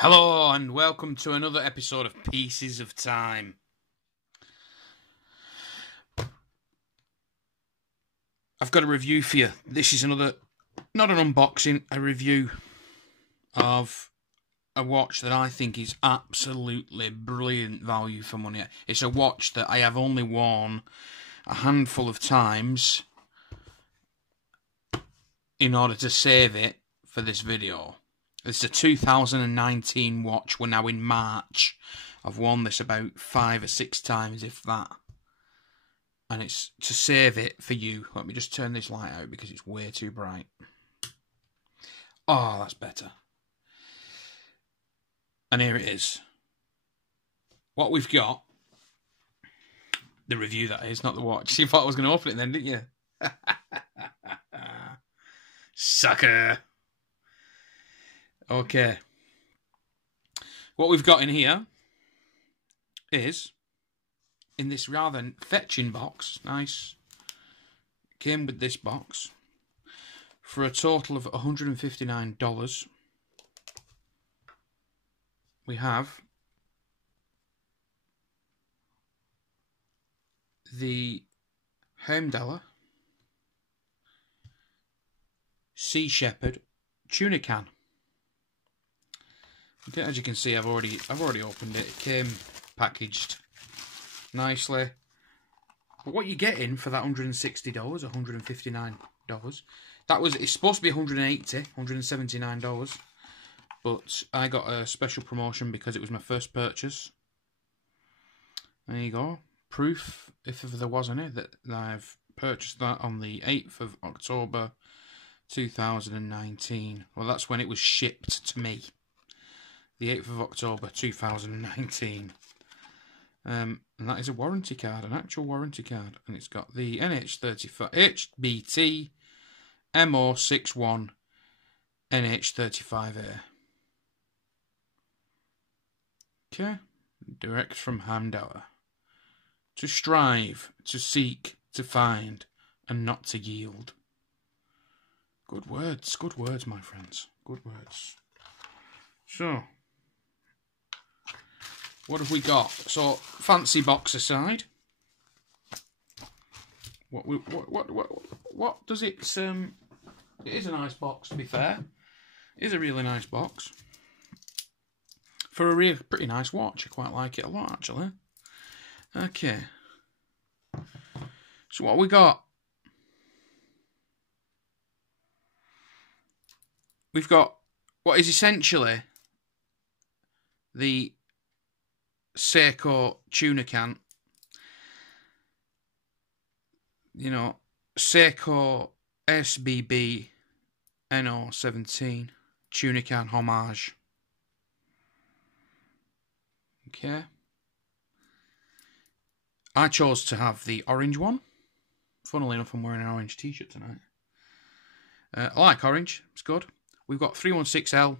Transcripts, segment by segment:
Hello and welcome to another episode of Pieces of Time. I've got a review for you. This is another, not an unboxing, a review of a watch that I think is absolutely brilliant value for money. It's a watch that I have only worn a handful of times in order to save it for this video. It's a 2019 watch. We're now in March. I've worn this about 5 or 6 times, if that. And it's to save it for you. Let me just turn this light out because it's way too bright. Oh, that's better. And here it is. What we've got. The review, that is, not the watch. You thought I was going to open it then, didn't you? Sucker. Okay. What we've got in here is, in this rather fetching box, nice, came with this box, for a total of $159, we have the Heimdallr Sea Shepherd tuna can. As you can see, I've already opened it. It came packaged nicely. But what you're getting for that $160, $159, it's supposed to be $180, $179, but I got a special promotion because it was my first purchase. There you go. Proof, if ever there was any, that I've purchased that on the 8th of October 2019. Well, that's when it was shipped to me. The 8th of October 2019. And that is a warranty card, an actual warranty card. And it's got the NH35 HBT MO61 NH35A. Okay. Direct from Heimdallr. To strive, to seek, to find, and not to yield. Good words, my friends. Good words. So, what have we got? So, fancy box aside, what does it? It is a nice box, to be fair. It is a really nice box for a pretty nice watch. I quite like it a lot, actually. Okay. So what we got? We've got what is essentially the Seiko tuna can. You know, Seiko SBB NO17 tuna can homage. Okay. I chose to have the orange one. Funnily enough, I'm wearing an orange t-shirt tonight. I like orange. It's good. We've got 316L.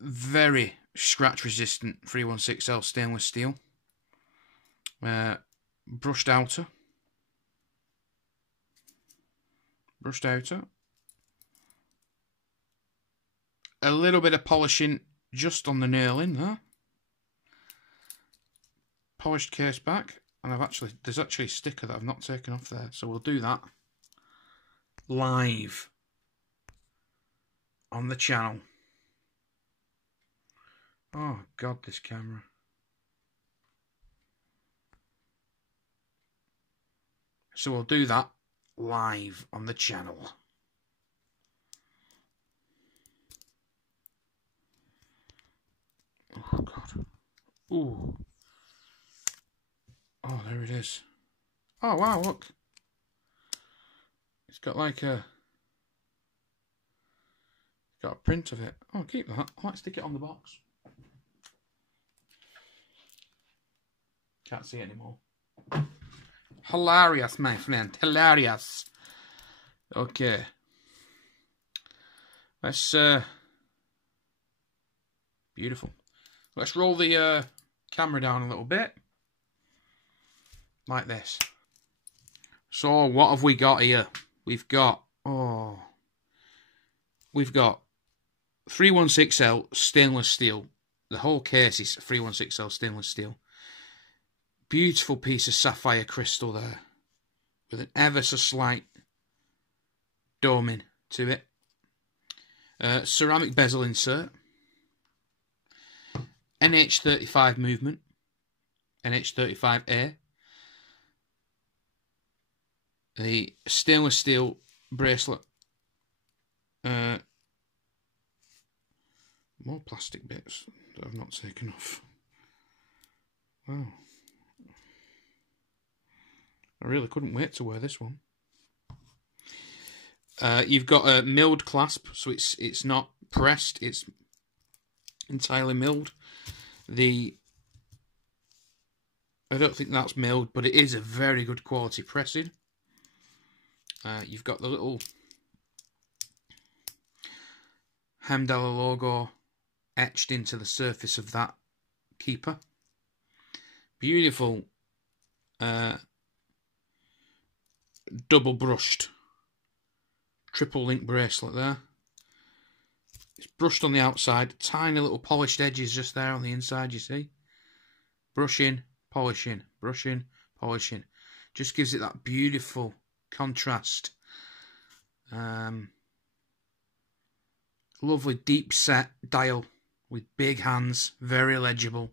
Very scratch resistant 316L stainless steel. Brushed outer. A little bit of polishing just on the nailing there. Polished case back. And there's actually a sticker that I've not taken off there. So we'll do that live on the channel. Oh God, this camera. So we'll do that live on the channel. Oh God. Ooh. Oh, there it is. Oh wow, look. It's got like a print of it. Oh, keep that. I might stick it on the box. Can't see it anymore. Hilarious, my friend. Hilarious. Okay. Let's beautiful. Let's roll the camera down a little bit. Like this. So what have we got here? We've got 316L stainless steel. The whole case is 316L stainless steel. Beautiful piece of sapphire crystal there, with an ever so slight doming to it. Ceramic bezel insert. NH35 movement. NH35A. The stainless steel bracelet. More plastic bits that I've not taken off. Wow. I really couldn't wait to wear this one. You've got a milled clasp, so it's not pressed, it's entirely milled. I don't think that's milled, but it is a very good quality pressing. You've got the little Heimdallr logo etched into the surface of that keeper. Beautiful double brushed triple link bracelet there. It's brushed on the outside, tiny little polished edges just there on the inside, you see. Brushing, polishing, brushing, polishing. Just gives it that beautiful contrast. Lovely deep set dial with big hands, very legible.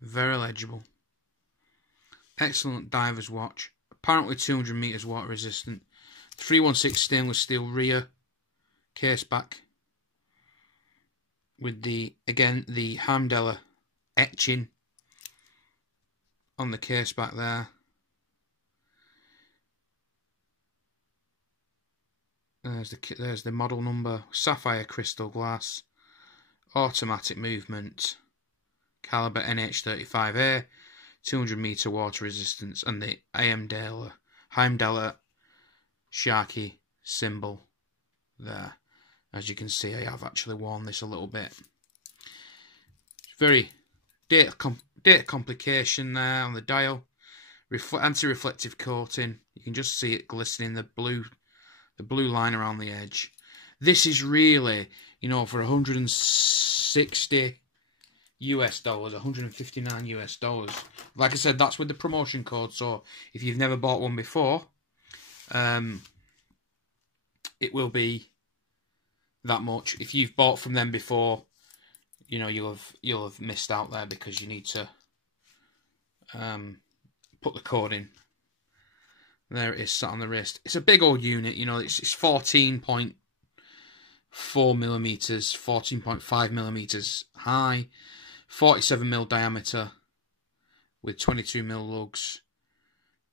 Very legible. Excellent diver's watch. Apparently 200 meters water resistant. 316 stainless steel rear case back with the Heimdallr etching on the case back there. There's the model number. Sapphire crystal glass, automatic movement, caliber NH35A, 200 meter water resistance, and the Heimdallr sharkey symbol there. As you can see, I have actually worn this a little bit. Very data complication there on the dial. Anti-reflective coating. You can just see it glistening, the blue line around the edge. This is really, you know, for $160 US, $159 US. Like I said, that's with the promotion code. So if you've never bought one before, it will be that much. If you've bought from them before, you know, you'll have missed out there because you need to put the code in. There it is, sat on the wrist. It's a big old unit, you know. It's 14.4 millimeters, 14.5 millimeters high, 47 mil diameter, with 22 mil lugs.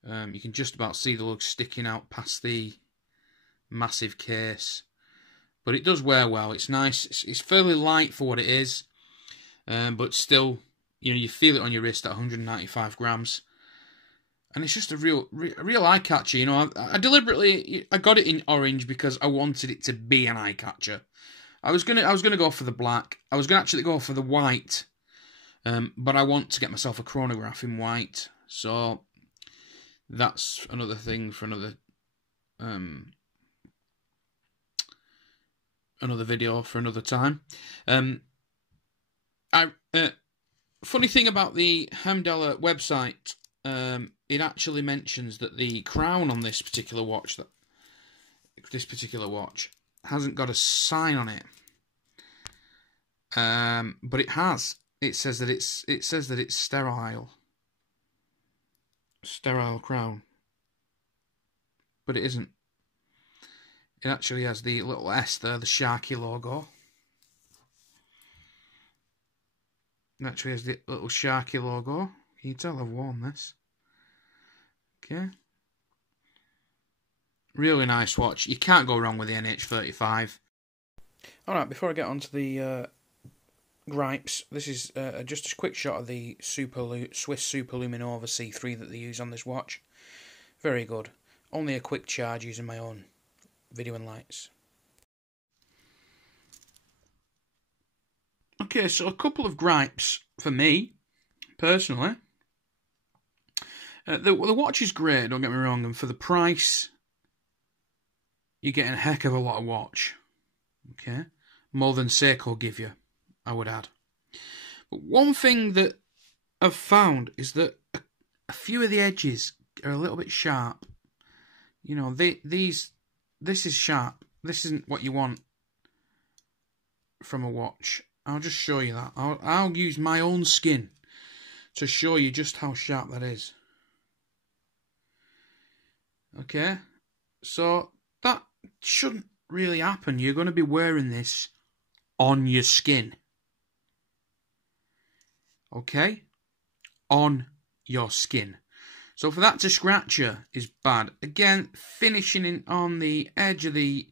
You can just about see the lugs sticking out past the massive case, but it does wear well. It's nice. It's fairly light for what it is, but still, you know, you feel it on your wrist at 195 grams. And it's just a real eye catcher, you know. I deliberately got it in orange because I wanted it to be an eye catcher. I was gonna go for the black. I was gonna actually go for the white, but I want to get myself a chronograph in white. So that's another thing for another video for another time. Funny thing about the Heimdallr website. It actually mentions that the crown on this particular watch hasn't got a sign on it, but it has. It says that it's sterile crown, but it isn't. It actually has the little S there, the sharkey logo. It actually has the little sharkey logo. Can you tell I've worn this? Okay. Really nice watch. You can't go wrong with the NH35. Alright, before I get on to the gripes, this is just a quick shot of the Swiss Superluminova C3 that they use on this watch. Very good. Only a quick charge using my own video and lights. Okay, so a couple of gripes for me, personally. The watch is great, don't get me wrong, and for the price, you're getting a heck of a lot of watch. Okay, More than Seiko give you, I would add. But one thing that I've found is that a few of the edges are a little bit sharp. You know, this is sharp. This isn't what you want from a watch. I'll just show you that. I'll use my own skin to show you just how sharp that is. Okay, so that shouldn't really happen. You're going to be wearing this on your skin. Okay, on your skin. So for that to scratch you is bad. Again, finishing in on the edge of the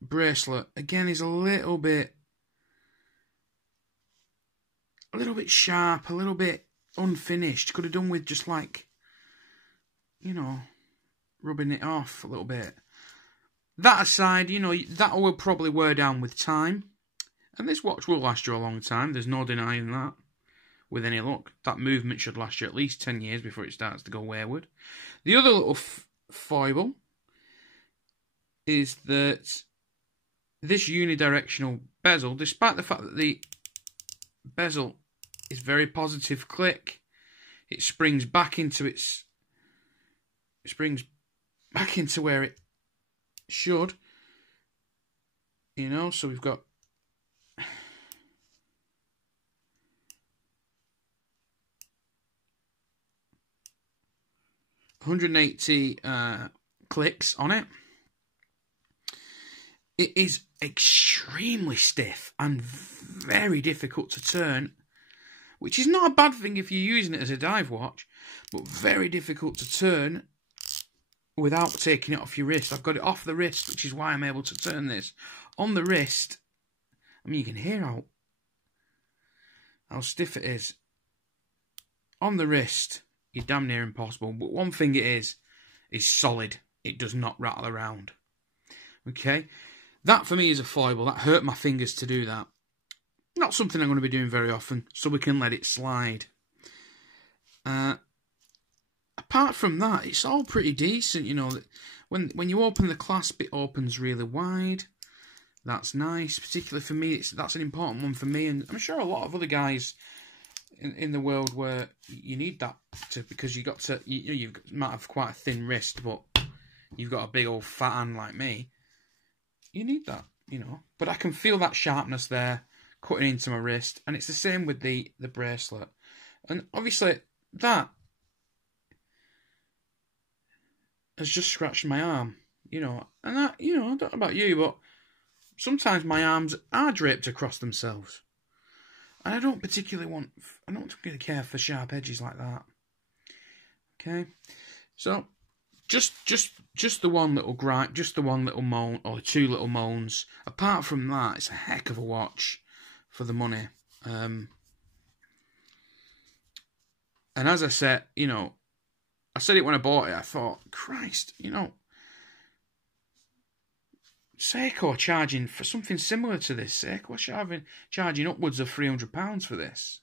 bracelet again is a little bit sharp, a little bit unfinished. Could have done with just like, you know, rubbing it off a little bit. That aside, you know, that will probably wear down with time. And this watch will last you a long time. There's no denying that. With any luck, that movement should last you at least 10 years before it starts to go wayward. The other little foible is that this unidirectional bezel, despite the fact that the bezel is very positive click, it springs back into where it should. You know, so we've got 180 clicks on it. It is extremely stiff and very difficult to turn, which is not a bad thing if you're using it as a dive watch, but very difficult to turn without taking it off your wrist. I've got it off the wrist, which is why I'm able to turn this. On the wrist, I mean, you can hear how stiff it is. On the wrist, you're damn near impossible. But one thing it is solid. It does not rattle around. Okay? That for me is a foible. That hurt my fingers to do that. Not something I'm going to be doing very often, so we can let it slide. Apart from that, it's all pretty decent. You know, when you open the clasp, it opens really wide. That's nice. Particularly for me, that's an important one for me, and I'm sure a lot of other guys in the world where you need that because you might have quite a thin wrist, but you've got a big old fat hand like me. You need that, you know. But I can feel that sharpness there cutting into my wrist, and it's the same with the bracelet. And obviously that has just scratched my arm, you know. And that, you know, I don't know about you, but sometimes my arms are draped across themselves. And I don't particularly care for sharp edges like that. Okay, so just the one little gripe, just the one little moan or two little moans. Apart from that, it's a heck of a watch for the money. And as I said, you know, I said it when I bought it. I thought, Christ, you know, Seiko are charging for something similar to this. Seiko are charging upwards of £300 for this.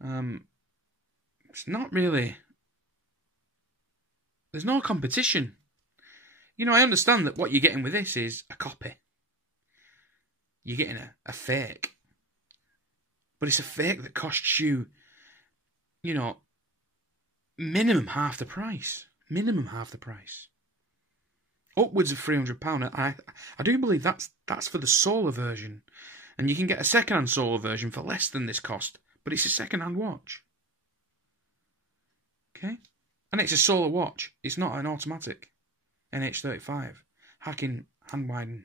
It's not really. There's no competition. You know, I understand that what you're getting with this is a copy. You're getting a fake. But it's a fake that costs you, you know, minimum half the price. Minimum half the price. Upwards of £300. I do believe that's for the solar version. And you can get a second-hand solar version for less than this cost. But it's a second-hand watch. Okay? And it's a solar watch. It's not an automatic. NH35. Hacking, hand widen.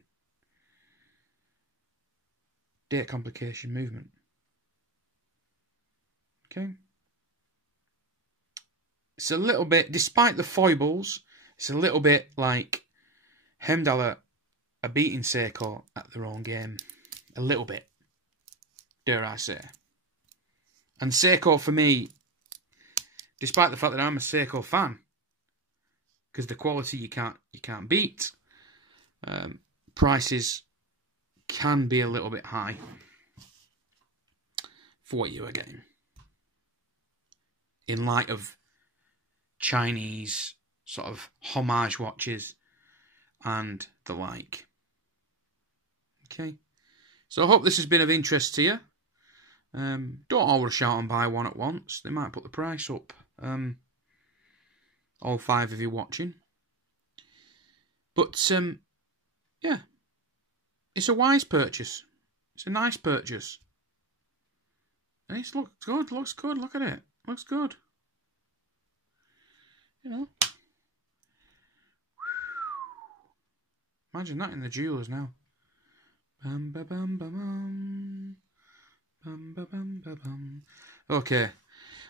Date complication movement. Okay? It's a little bit, despite the foibles, it's a little bit like Heimdallr are beating Seiko at their own game. A little bit, dare I say. And Seiko, for me, despite the fact that I'm a Seiko fan, because the quality you can't beat, prices can be a little bit high for what you are getting. In light of Chinese sort of homage watches and the like. Okay. So I hope this has been of interest to you. Don't all rush out and buy one at once. They might put the price up. All 5 of you watching. But, yeah. It's a wise purchase. It's a nice purchase. And it looks good, look at it. Looks good. You know. Imagine that in the jewellers now. Bum, ba, bum, ba, bum. Bum, ba, bum, ba, bum. Okay.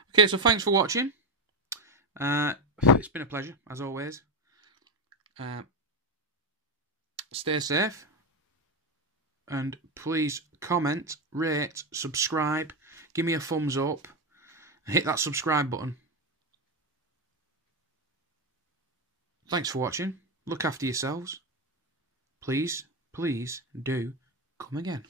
Okay, so thanks for watching. It's been a pleasure, as always. Stay safe. And please comment, rate, subscribe. Give me a thumbs up. And hit that subscribe button. Thanks for watching. Look after yourselves. Please, please do come again.